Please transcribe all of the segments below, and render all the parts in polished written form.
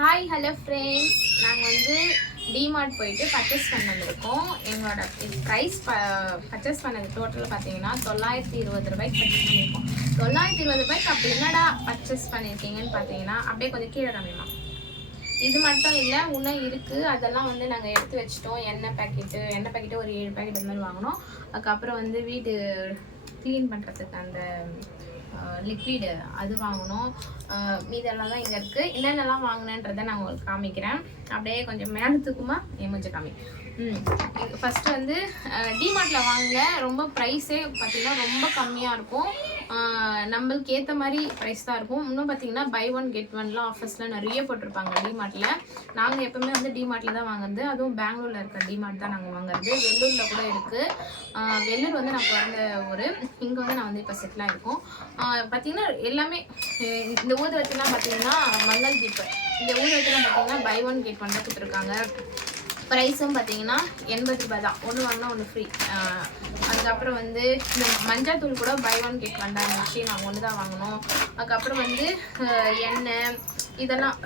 Hi hello friends, நாங்கள் வந்து DMart போயிட்டு பர்ச்சேஸ் பண்ண வந்திருக்கோம். எங்களோட ப்ரைஸ் பர்ச்சேஸ் பண்ணது டோட்டல் பார்த்தீங்கன்னா 920 ரூபாய்க்கு பர்ச்சேஸ் பண்ணியிருக்கோம். 920 ரூபாய்க்கு அப்படி என்னடா பர்ச்சேஸ் பண்ணியிருக்கீங்கன்னு பார்த்தீங்கன்னா, அப்படியே கொஞ்சம் கீழே காமிமா. இது மட்டும் இல்லை, இன்னும் இருக்குது. அதெல்லாம் வந்து நாங்கள் எடுத்து வச்சிட்டோம். எண்ணெய் பாக்கெட்டு ஒரு 7 பாக்கெட் இந்த மாதிரி வாங்கினோம். அதுக்கப்புறம் வந்து வீடு க்ளீன் பண்ணுறதுக்கு அந்த லிக்விடு அது வாங்கணும். மீதெல்லாம் தான் இங்கே இருக்குது. என்னென்னலாம் வாங்கினேன்றதை நான் உங்களுக்கு காமிக்கிறேன். அப்படியே கொஞ்சம் மேலத்துக்குமா கொஞ்சம் காமி. ஃபஸ்ட்டு வந்து டிமார்ட்டில் வாங்க ரொம்ப ப்ரைஸே பார்த்திங்கன்னா ரொம்ப கம்மியாக இருக்கும். நம்மளுக்கு ஏற்ற மாதிரி ப்ரைஸ் தான் இருக்கும். இன்னும் பார்த்திங்கன்னா பை ஒன் கெட் ஒன்லாம் ஆஃபர்ஸ்லாம் நிறைய போட்டிருப்பாங்க டிமார்ட்டில். நாங்கள் எப்போவுமே வந்து டிமார்ட்டில் தான் வாங்குறது. அதுவும் பெங்களூரில் இருக்கிற டிமார்ட் தான் நாங்கள் வாங்குறது. வெள்ளூரில் கூட இருக்குது. வெள்ளூர் வந்து நான் பிறந்த ஊர். இங்கே வந்து நான் வந்து இப்போ செட்டில் ஆகிருக்கோம். பார்த்திங்கன்னா எல்லாமே இந்த ஊதுவத்திலாம் பார்த்திங்கன்னா மங்கள் தீப்பு. இந்த ஊதுவத்திலாம் பார்த்திங்கன்னா பை ஒன் கெட் ஒன் தான் கொடுத்துருக்காங்க. ப்ரைஸும் பார்த்தீங்கன்னா 80 ரூபாய் தான். ஒன்று வாங்கினா ஒன்று ஃப்ரீ. அதுக்கப்புறம் வந்து இந்த மஞ்சள் தூள் கூட பை ஒன் கெட் ஒன் தான் இருந்துச்சு. நாங்கள் ஒன்று தான் வாங்கினோம். அதுக்கப்புறம் வந்து எண்ணெய் இதெல்லாம்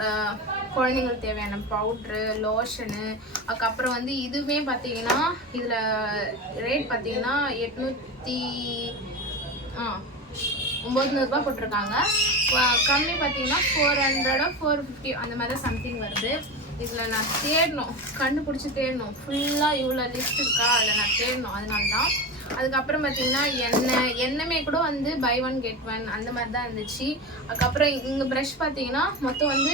குழந்தைங்களுக்கு தேவையான பவுட்ரு, லோஷனு. அதுக்கப்புறம் வந்து இதுவுமே பார்த்தீங்கன்னா இதில் ரேட் பார்த்தீங்கன்னா 900 ரூபா போட்டிருக்காங்க. கம்மி பார்த்தீங்கன்னா 400 450 அந்த மாதிரி தான் சம்திங் வருது. இதில் நான் கண்டுபிடிச்சி தேடணும். ஃபுல்லாக இவ்வளோ லிஸ்ட் இருக்கா, அதில் நான் தேடணும். அதனால தான். அதுக்கப்புறம் பார்த்தீங்கன்னா எண்ணெயுமே கூட வந்து பை ஒன் கெட் ஒன் அந்த மாதிரி தான் இருந்துச்சு. அதுக்கப்புறம் இங்கே ப்ரஷ் பார்த்தீங்கன்னா மொத்தம் வந்து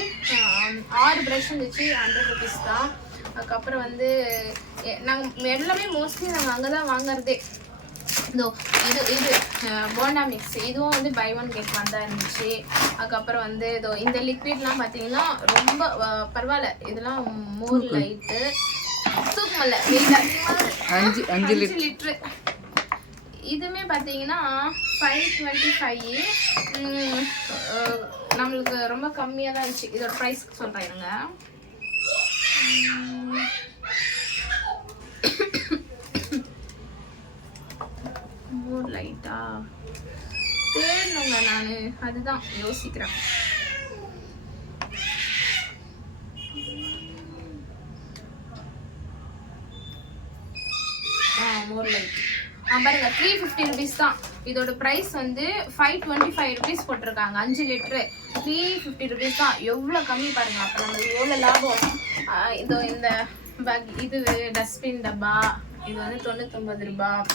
6 ப்ரஷ் இருந்துச்சு. 100 ருபீஸ் தான். அதுக்கப்புறம் வந்து நாங்கள் எல்லாமே மோஸ்ட்லி நாங்கள் அங்கே தான் வாங்குறதே. இது போண்டா மிக்ஸ் இதுவும் வந்து பை ஒன் கெட் ஒன் தான் இருந்துச்சு. அதுக்கப்புறம் வந்து இந்த லிக்விட்லாம் பார்த்தீங்கன்னா ரொம்ப பரவாயில்ல. இதெல்லாம் மோர் லைட்டு தூக்கமல்ல 5 லிட்ரு. இதுவுமே பார்த்தீங்கன்னா 525. நம்மளுக்கு ரொம்ப கம்மியாக தான் இருந்துச்சு. இதோட ப்ரைஸ் சொல்கிறேங்க. மோர் லைட்டா தேடணுங்க. நான் அதுதான் யோசிக்கிறேன். மோர் லைட் பாருங்க 350 ருபீஸ் தான். இதோட ப்ரைஸ் வந்து 525 ருபீஸ் போட்டிருக்காங்க. 5 லிட்ரு 350 ருபீஸ் தான். எவ்வளோ கம்மி பாருங்க. அப்போ நம்ம எவ்வளோ லாபம். இந்த இது டஸ்ட்பின் டப்பா இது வந்து 99 ரூபாய்.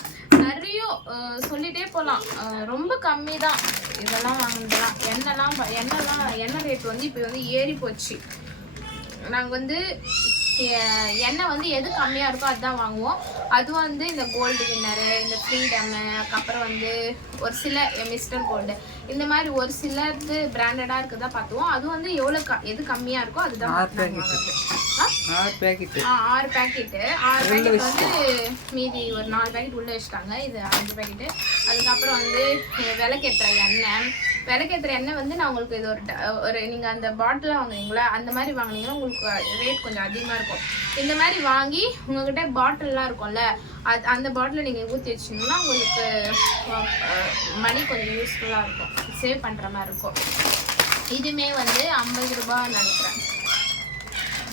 நிறைய சொல்லிட்டே போகலாம். ரொம்ப கம்மி தான் இதெல்லாம் வாங்கினதுலாம். எண்ணெய் ரேட் வந்து இப்போ வந்து ஏறி போச்சு. நாங்கள் வந்து எண்ணெய் வந்து எது கம்மியாக இருக்கோ அதுதான் வாங்குவோம். அதுவும் வந்து இந்த கோல்டு வின்னரு, இந்த ஃப்ரீடம்மு, அதுக்கப்புறம் வந்து ஒரு சில மிஸ்டர் கோல்டு இந்த மாதிரி ஒரு சிலது பிராண்டடாக இருக்குதான் பார்த்துவோம். அதுவும் வந்து எது கம்மியாக இருக்கோ அதுதான் 6 பேக்கெட்டு வந்து மீதி ஒரு 4 பேக்கெட் உள்ளே வச்சுட்டாங்க. இது 5 பேக்கெட்டு. அதுக்கப்புறம் வந்து விளக்கேற்றுற எண்ணெய் வந்து நான் உங்களுக்கு இது ஒரு நீங்கள் அந்த பாட்டில் வாங்குறீங்களா அந்த மாதிரி வாங்கினீங்கன்னா உங்களுக்கு ரேட் கொஞ்சம் அதிகமாக இருக்கும். இந்த மாதிரி வாங்கி உங்கள்கிட்ட பாட்டில்லாம் இருக்கும்ல அந்த பாட்டில் நீங்கள் ஊற்றி வச்சிங்கன்னா உங்களுக்கு மணி கொஞ்சம் யூஸ்ஃபுல்லாக இருக்கும். சேவ் பண்ணுற மாதிரி இருக்கும். இதுவுமே வந்து 50 ரூபாய் நினைக்கிறேன்.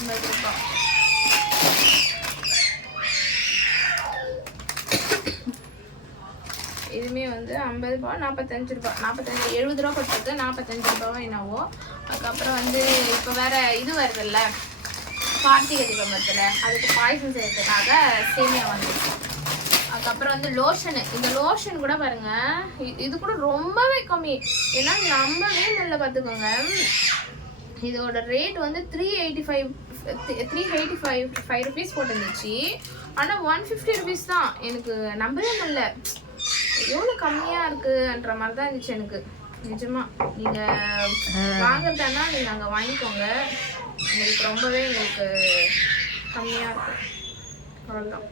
50 ரூபாய். இதுவுமே வந்து 50 ரூபா 45 ரூபா 70 ரூபா போட்டிருக்கு. 45 ரூபாவோ என்னவோ. அதுக்கப்புறம் வந்து இப்போ வேற இது வருதுல்ல கார்த்திகை தீபத்தில் அதுக்கு பாயசம் செய்யறதுக்காக சேமியா வந்துருக்கோம். அதுக்கப்புறம் வந்து லோஷனு. இந்த லோஷன் கூட பாருங்க இது கூட ரொம்பவே கம்மி. ஏன்னா நம்பவே இல்லை பார்த்துக்கோங்க. இதோட ரேட் வந்து 385 ருபீஸ் போட்டுருந்துச்சு. ஆனால் 150 ருபீஸ் தான். எனக்கு நம்பவே முடியல. எவ்வளோ கம்மியாக இருக்குன்ற மாதிரி தான் இருந்துச்சு எனக்கு. நிஜமாக நீங்கள் வாங்குறதானா நீங்கள் அங்கே வாங்கிக்கோங்க. உங்களுக்கு ரொம்பவே உங்களுக்கு கம்மியாக இருக்கும். அவ்வளோதான்.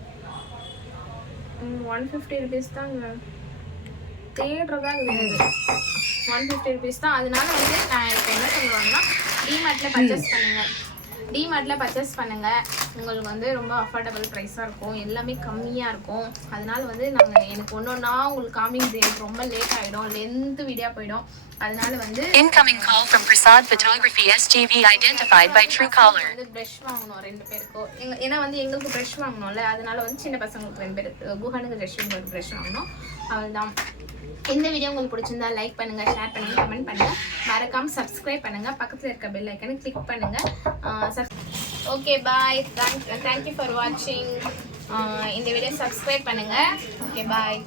150 ருபீஸ் தாங்க. தேடுறதா கிடையாது. 150 ருபீஸ் தான். அதனால வந்து நான் இப்போ என்ன சொல்லுவாங்கன்னா டிமார்ட்டில் பர்ச்சேஸ் பண்ணுங்க. டிமார்ட்டில் பர்ச்சேஸ் பண்ணுங்கள். உங்களுக்கு வந்து ரொம்ப அஃபோர்டபுள் ப்ரைஸாக இருக்கும், எல்லாமே கம்மியாக இருக்கும். அதனால வந்து எனக்கு ஒன்றா உங்களுக்கு காமிக்கிறது எனக்கு ரொம்ப லேட் ஆகிடும், லென்த்து வீடியோ போயிடும். அதனால வந்து incoming call from Prasad Photography SGV identified by Truecaller. வந்து ப்ரஷ் வாங்கணும் 2 பேருக்கும். ஏன்னா வந்து எங்களுக்கு ப்ரஷ் வாங்கணும்ல, அதனால வந்து சின்ன பசங்களுக்கு 2 பேருக்கு குஹனுக்கு ப்ரஷ் வாங்கணும். அவ்வளோதான். இந்த வீடியோ உங்களுக்கு பிடிச்சிருந்தா லைக் பண்ணுங்கள், ஷேர் பண்ணுங்கள், கமெண்ட் பண்ணுங்கள், மறக்காமல் சப்ஸ்கிரைப் பண்ணுங்கள், பக்கத்தில் இருக்க பெல் ஐக்கனை கிளிக் பண்ணுங்கள். ஓகே பாய், தேங்க்யூ ஃபார் வாட்சிங். இந்த வீடியோ சப்ஸ்கிரைப் பண்ணுங்கள். Okay bye.